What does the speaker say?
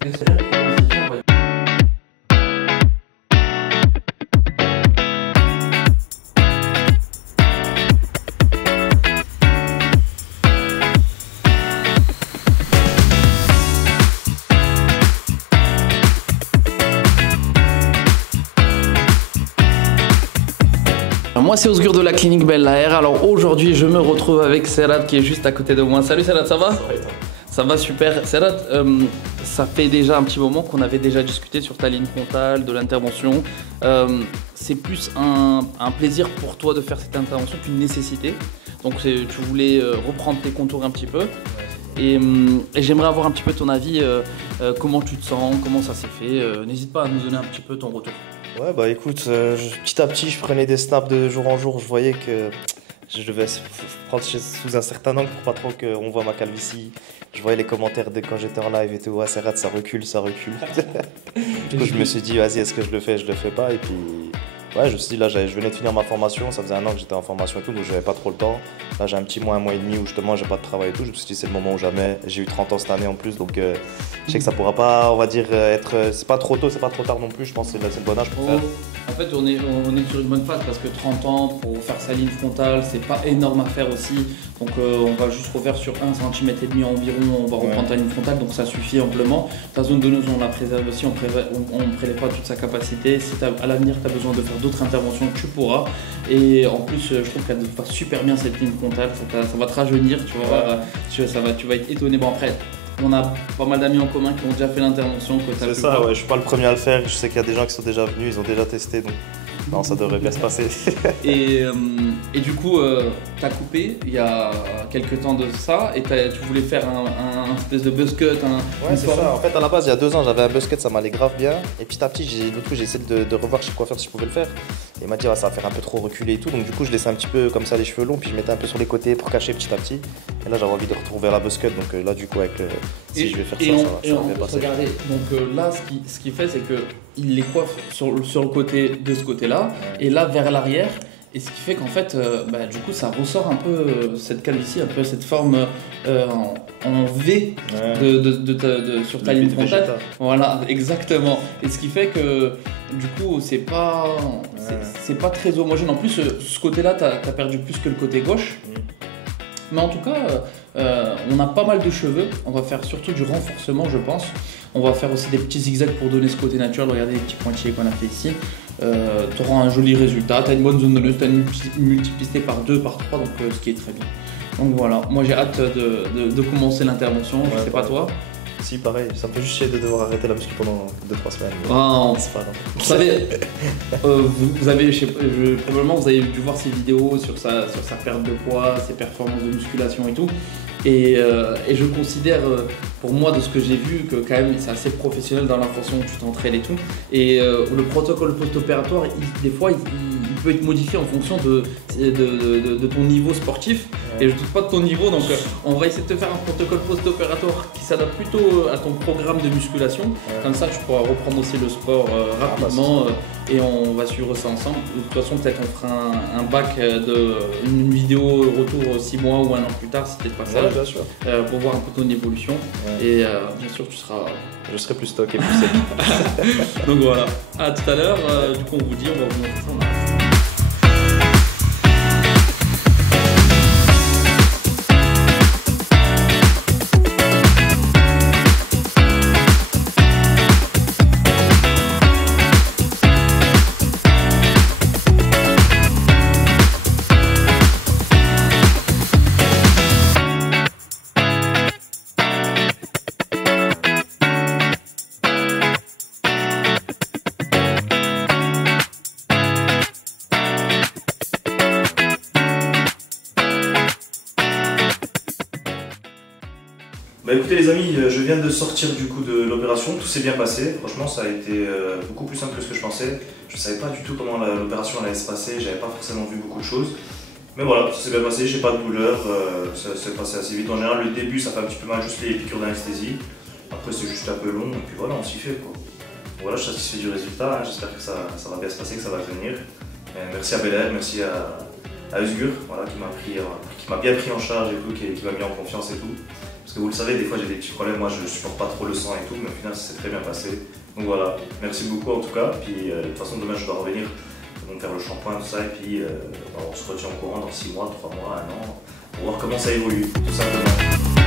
Moi c'est Osgur de la clinique Belle Air. Alors aujourd'hui je me retrouve avec Serhat qui est juste à côté de moi. Salut Serhat, ça va? Ça va super. Serhat, ça fait déjà un petit moment qu'on avait déjà discuté sur ta ligne frontale, de l'intervention. C'est plus un plaisir pour toi de faire cette intervention qu'une nécessité. Donc tu voulais reprendre tes contours un petit peu. Et j'aimerais avoir un petit peu ton avis, comment tu te sens, comment ça s'est fait. N'hésite pas à nous donner un petit peu ton retour. Ouais, bah écoute, petit à petit, je prenais des snaps de jour en jour. Je voyais que je devais prendre sous un certain angle pour pas trop qu'on voit ma calvitie. Je voyais les commentaires de quand j'étais en live et tout. Ouais, Serhat, ça recule, ça recule. Du coup, je me suis dit, vas-y, est-ce que je le fais pas. Et puis, ouais, je me suis dit, là, je venais de finir ma formation. Ça faisait un an que j'étais en formation et tout, donc j'avais pas trop le temps. Là, j'ai un petit mois, un mois et demi où justement, j'ai pas de travail et tout. Je me suis dit, c'est le moment ou jamais. J'ai eu 30 ans cette année en plus, donc je sais que ça pourra pas, on va dire, être. C'est pas trop tôt, c'est pas trop tard non plus. Je pense que c'est le bon âge pour faire. En fait, on est sur une bonne phase parce que 30 ans pour faire sa ligne frontale, c'est pas énorme à faire aussi. Donc, on va juste refaire sur 1,5 cm environ. On va reprendre ta ligne frontale, donc ça suffit amplement. Ta zone de nose, on la préserve aussi. On prélève pas toute sa capacité. Si à l'avenir, tu as besoin de faire d'autres interventions, tu pourras. Et en plus, je trouve qu'elle va super bien cette ligne frontale. Ça va te rajeunir, tu vas voir. Tu vas être étonné. Bon, après. On a pas mal d'amis en commun qui ont déjà fait l'intervention. C'est ça, ouais, je suis pas le premier à le faire. Je sais qu'il y a des gens qui sont déjà venus, ils ont déjà testé, donc non, ça devrait bien se passer. et du coup, tu as coupé il y a quelques temps de ça et tu voulais faire un espèce de buzz cut. Ouais, c'est ça. En fait, à la base, il y a 2 ans, j'avais un buzz cut, ça m'allait grave bien. Et petit à petit, j'ai essayé de revoir chez le coiffeur si je pouvais le faire. Et il m'a dit, ouais, ça va faire un peu trop reculer et tout. Donc, du coup, je laissais un petit peu comme ça les cheveux longs, puis je mettais un peu sur les côtés pour cacher petit à petit. Et là, j'avais envie de retrouver la buzz cut. Donc, là, du coup, si je vais faire ça va bien passer. Regardez, donc là, ce qu'il fait, c'est qu'il les coiffe sur le côté de ce côté-là, et là vers l'arrière. Et ce qui fait qu'en fait, du coup, ça ressort un peu cette calvitie, un peu cette forme en V sur ta ligne frontale. Voilà, exactement. Et ce qui fait que du coup, c'est pas très homogène. En plus, ce côté-là, t'as perdu plus que le côté gauche. Mais en tout cas, on a pas mal de cheveux. On va faire surtout du renforcement, je pense. On va faire aussi des petits zigzags pour donner ce côté naturel. Regardez les petits pointillés qu'on a fait ici. Tu auras un joli résultat. Tu as une bonne zone de nœud, tu as une multiplicité par 2, par 3, donc ce qui est très bien. Donc voilà, moi j'ai hâte de commencer l'intervention. Je sais pas toi. Si, pareil, ça me fait juste chier de devoir arrêter la muscu pendant 2-3 semaines. Ah, c'est pas grave. Vous savez, vous avez, probablement vous avez dû voir ses vidéos sur sa perte de poids, ses performances de musculation et tout. Et je considère, pour moi, de ce que j'ai vu, que quand même c'est assez professionnel dans la façon dont tu t'entraînes et tout. Et le protocole post-opératoire, des fois, il peut être modifié en fonction de ton niveau sportif. Ouais. Et je ne doute pas de ton niveau, donc on va essayer de te faire un protocole post-opératoire qui s'adapte plutôt à ton programme de musculation. Ouais. Comme ça, tu pourras reprendre aussi le sport rapidement et on va suivre ça ensemble. De toute façon, peut-être on fera un bac une vidéo retour 6 mois ou 1 an plus tard, si t'es pas ça. Ouais, bien sûr. Pour voir un peu ton évolution. Ouais. Et bien sûr, je serai plus stock et plus sec. Donc voilà, à tout à l'heure. Du coup, on vous dit, on va vous montrer ça. Bah écoutez les amis, je viens de sortir du coup de l'opération, tout s'est bien passé, franchement ça a été beaucoup plus simple que ce que je pensais. Je ne savais pas du tout comment l'opération allait se passer, j'avais pas forcément vu beaucoup de choses. Mais voilà, ça s'est bien passé, j'ai pas de douleur, ça s'est passé assez vite. En général le début ça fait un petit peu mal, juste les piqûres d'anesthésie. Après c'est juste un peu long et puis voilà, on s'y fait quoi. Voilà, je suis satisfait du résultat, hein. J'espère que ça va bien se passer, que ça va tenir. Merci à Belle Air, merci à Osgur, voilà, qui m'a bien pris en charge et tout, qui m'a mis en confiance et tout. Parce que vous le savez, des fois j'ai des petits problèmes, moi je supporte pas trop le sang et tout, mais au final ça s'est très bien passé. Donc voilà, merci beaucoup en tout cas. Puis de toute façon demain je dois revenir pour faire le shampoing, tout ça, et puis on se retient au courant dans 6 mois, 3 mois, 1 an, pour voir comment ça évolue, tout simplement.